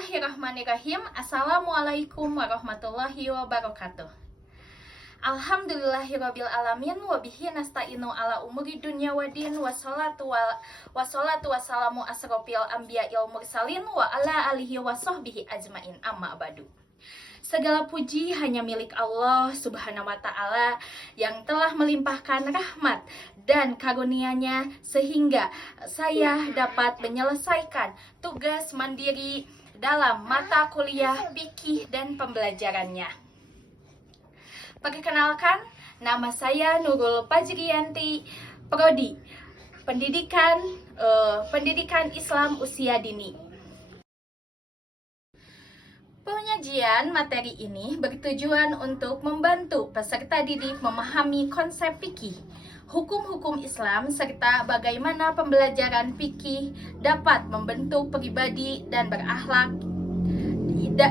Bismillahirrahmanirrahim. Assalamualaikum warahmatullahi wabarakatuh. Alhamdulillahirabbil alamin wa bihi nasta'inu ala umuri dunya waddin wassalatu wassalamu asrofil anbiya'il mursalin wa ala alihi wa sahbihi ajmain amma ba'du. Segala puji hanya milik Allah Subhanahu wa Ta'ala yang telah melimpahkan rahmat dan karunia-Nya sehingga saya dapat menyelesaikan tugas mandiri dalam mata kuliah fikih dan pembelajarannya. Perkenalkan, nama saya Nurul Fajriyanti, Prodi Pendidikan Islam Usia Dini. Penyajian materi ini bertujuan untuk membantu peserta didik memahami konsep fikih, hukum-hukum Islam, serta bagaimana pembelajaran fikih dapat membentuk pribadi dan berakhlak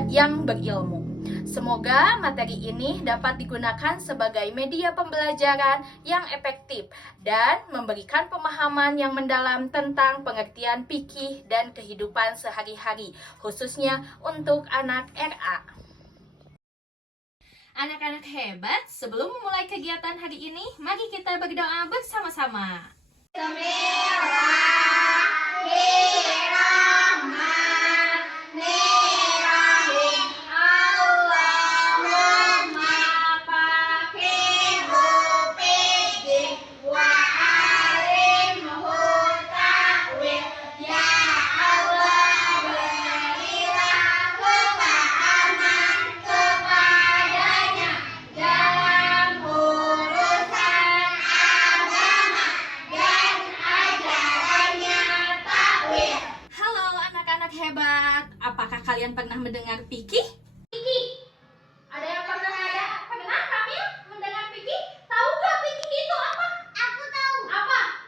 yang berilmu. Semoga materi ini dapat digunakan sebagai media pembelajaran yang efektif dan memberikan pemahaman yang mendalam tentang pengertian fikih dan kehidupan sehari-hari, khususnya untuk anak RA. Anak-anak hebat, sebelum memulai kegiatan hari ini, mari kita berdoa bersama-sama. Hebat, apakah kalian pernah mendengar fikih? Fikih, ada yang pernah Kamil mendengar fikih? Tahu gak fikih itu apa? Aku tahu. Apa?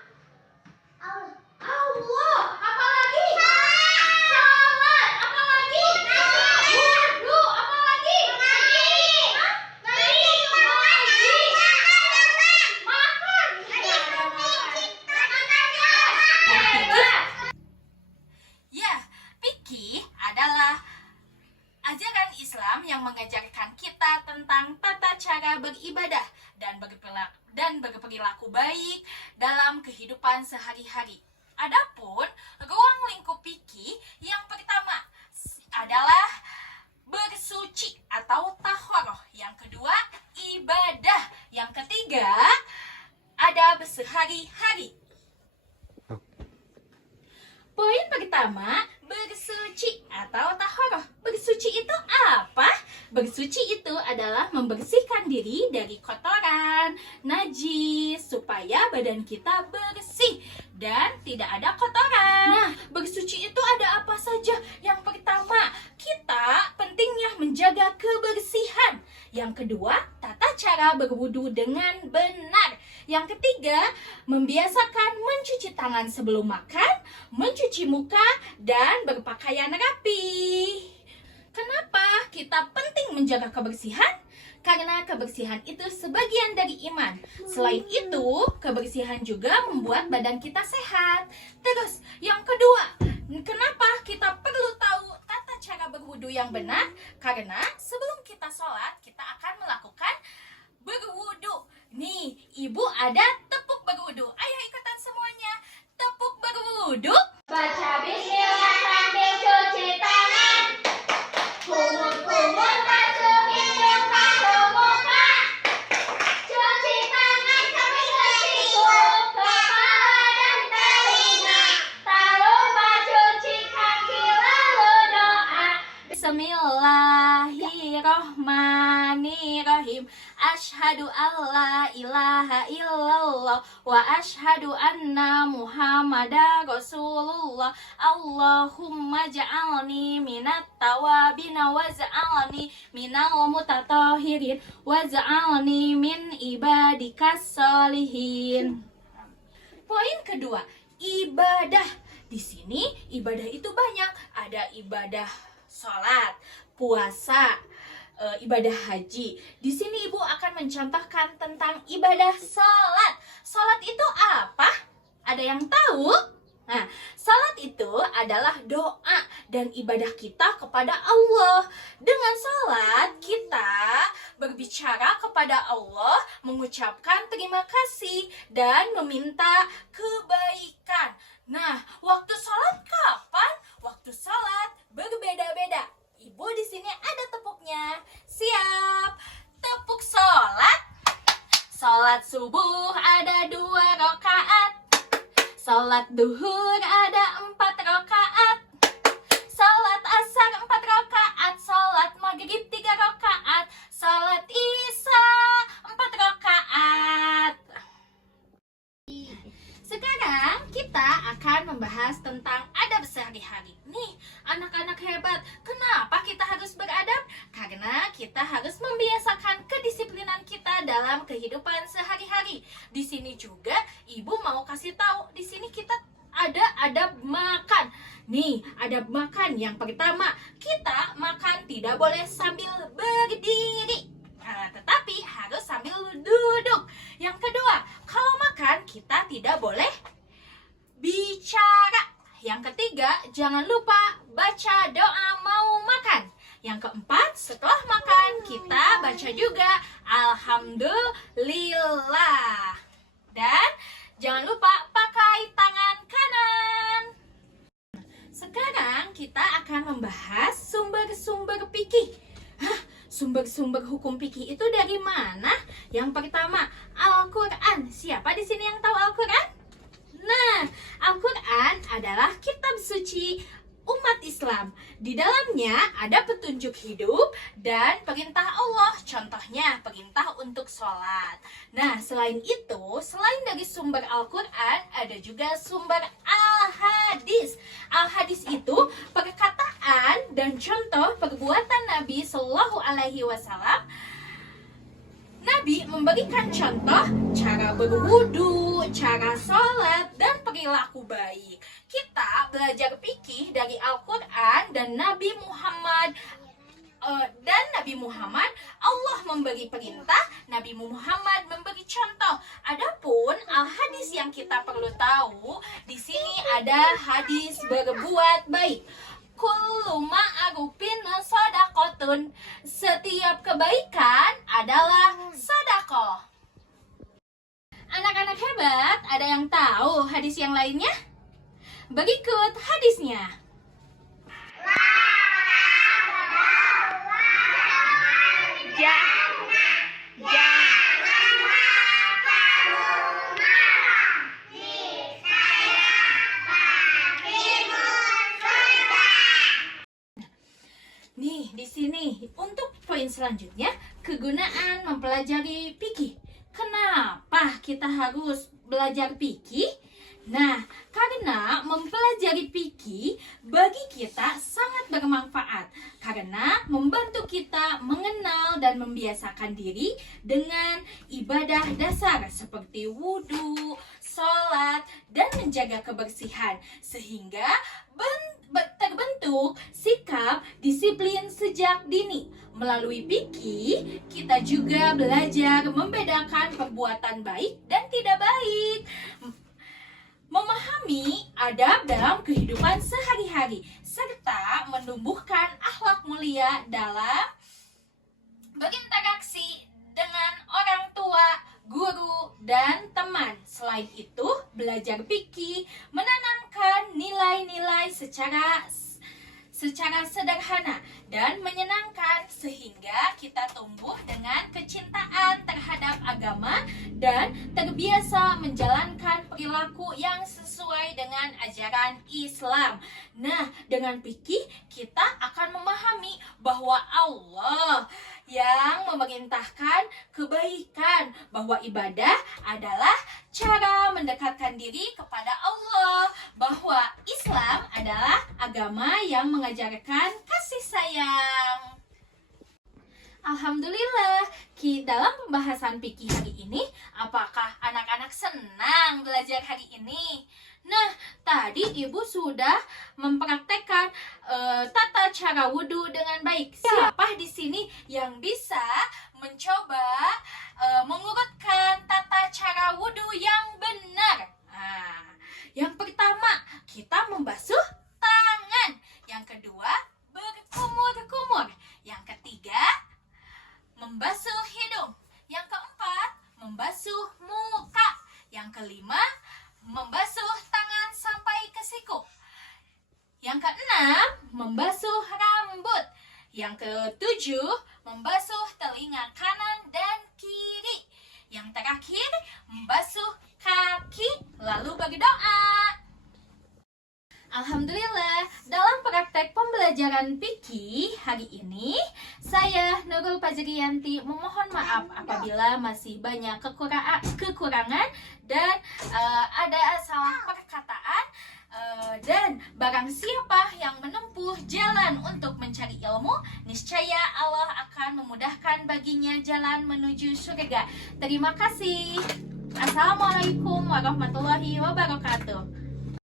Allah. Allah. Apa lagi? Salat. Apa lagi? Wudu. Apa lagi? Hah? Adalah ajaran Islam yang mengajarkan kita tentang tata cara beribadah dan berperilaku baik dalam kehidupan sehari-hari. Adapun ruang lingkup fikih yang pertama adalah bersuci atau tahoroh, yang kedua ibadah, yang ketiga ada bersehari-hari. Poin pertama, bersuci atau tahoroh. Bersuci itu apa? Bersuci itu adalah membersihkan diri dari kotoran, najis, supaya badan kita bersih dan tidak ada kotoran. Nah, bersuci itu ada apa saja? Yang pertama, kita pentingnya menjaga kebersihan. Yang kedua, tata cara berwudu dengan benar. Yang ketiga, membiasakan mencuci tangan sebelum makan, mencuci muka, dan berpakaian rapi. Kenapa kita penting menjaga kebersihan? Karena kebersihan itu sebagian dari iman. Selain itu, kebersihan juga membuat badan kita sehat. Terus, yang kedua, kenapa kita perlu tahu tata cara berwudu yang benar? Karena sebelum kita sholat, kita akan melakukan berwudu. Nih, ibu ada tepuk berwudu. Ayo ikutan semuanya. Tepuk berwudu. Baca bismillah sambil cuci tangan. Kumur-kumur basuh hidung, basuh muka. Cuci tangan sambil bersiul kepala dan telinga. Tak lupa cuci kaki lalu doa. Bismillahirrahmanirrahim. Asyhadu alla ilaha illallah wa asyhadu anna Muhammadar Rasulullah. Allahumma ja'alni minat tawabina wa ja'alni minal mutatahhirin wa ja'alni min ibadikas sholihin. Poin kedua, ibadah. Di sini ibadah itu banyak. Ada ibadah sholat, puasa, ibadah haji. Di sini ibu akan mencontohkan tentang ibadah sholat. Sholat itu apa? Ada yang tahu? Nah, salat itu adalah doa dan ibadah kita kepada Allah. Dengan salat, kita berbicara kepada Allah, mengucapkan terima kasih, dan meminta kebaikan. Nah, waktu salat kapan? Waktu salat berbeda-beda. Ibu di sini ada tepuknya. Siap. Tepuk salat. Salat subuh ada 2 rakaat. Salat duhur ada 4 rakaat. Salat asar 4 rakaat. Salat maghrib 3 rakaat. Salat isya 4 rakaat. Sekarang kita akan membahas tentang adab sehari-hari. Nih, anak-anak hebat, kenapa kita harus beradab? Karena kita harus membiasakan kedisiplinan kita dalam kehidupan sehari-hari. Di sini juga ibu mau kasih tahu, di sini kita ada adab makan. Nih, adab makan yang pertama, kita makan tidak boleh sambil berdiri. Tetapi harus sambil duduk. Yang kedua, kalau makan kita tidak boleh bicara. Yang ketiga, jangan lupa baca doa mau makan. Yang keempat, setelah makan kita baca juga Alhamdulillah. Dan jangan lupa pakai tangan kanan. Sekarang kita akan membahas sumber-sumber fikih. Sumber-sumber hukum fikih itu dari mana? Yang pertama, Al-Quran. Siapa di sini yang tahu Al-Quran? Nah, Al-Quran adalah kitab suci umat Islam. Di dalamnya ada petunjuk hidup dan perintah Allah. Contohnya, perintah untuk sholat. Nah, selain itu, selain dari sumber Al-Quran, ada juga sumber Al-Hadis. Al-Hadis itu perkataan dan contoh perbuatan Nabi Shallallahu Alaihi Wasallam. Nabi memberikan contoh cara berwudu, cara sholat, dan perilaku baik. Kita belajar fikih dari Al-Quran dan Nabi Muhammad. Allah memberi perintah, Nabi Muhammad memberi contoh. Adapun al-hadis yang kita perlu tahu, di sini ada hadis berbuat baik. Kullu ma'rufin shadaqatun. Setiap kebaikan adalah sedekah. Anak-anak hebat, ada yang tahu hadis yang lainnya? Berikut hadisnya. Nih, di sini untuk poin selanjutnya, kegunaan mempelajari fikih. Kenapa kita harus belajar fikih? Nah, karena mempelajari fikih bagi kita sangat bermanfaat karena membantu kita mengenal dan membiasakan diri dengan ibadah dasar seperti wudhu, sholat, dan menjaga kebersihan sehingga terbentuk sikap disiplin sejak dini. Melalui fikih, kita juga belajar membedakan perbuatan baik dan tidak baik, memahami adab dalam kehidupan sehari-hari, serta menumbuhkan akhlak mulia dalam berinteraksi dengan orang tua, guru, dan teman. Selain itu, belajar fikih menanamkan nilai-nilai secara sederhana dan menyenangkan sehingga kita tumbuh dengan kecintaan terhadap agama dan terbiasa menjalankan perilaku yang sesuai dengan ajaran Islam. Nah, dengan fikih kita akan memahami bahwa Allah yang memerintahkan kebaikan, bahwa ibadah adalah cara mendekatkan diri kepada Allah, bahwa Islam adalah agama yang mengajarkan kasih sayang. Alhamdulillah, dalam pembahasan fikih hari ini, apakah anak-anak senang belajar hari ini? Nah, tadi ibu sudah mempraktekkan tata cara wudhu dengan baik. Siapa di sini yang bisa mencoba mengurutkan tata cara wudhu yang benar? Yang pertama, keenam, membasuh rambut. Yang ketujuh, membasuh telinga kanan dan kiri. Yang terakhir, membasuh kaki, lalu berdoa. Alhamdulillah, dalam praktek pembelajaran fikih hari ini, saya Nurul Fajriyanti memohon maaf apabila masih banyak kekurangan dan ada salah perkataan. Dan barang siapa yang menempuh jalan untuk mencari ilmu, niscaya Allah akan memudahkan baginya jalan menuju surga. Terima kasih. Assalamualaikum warahmatullahi wabarakatuh.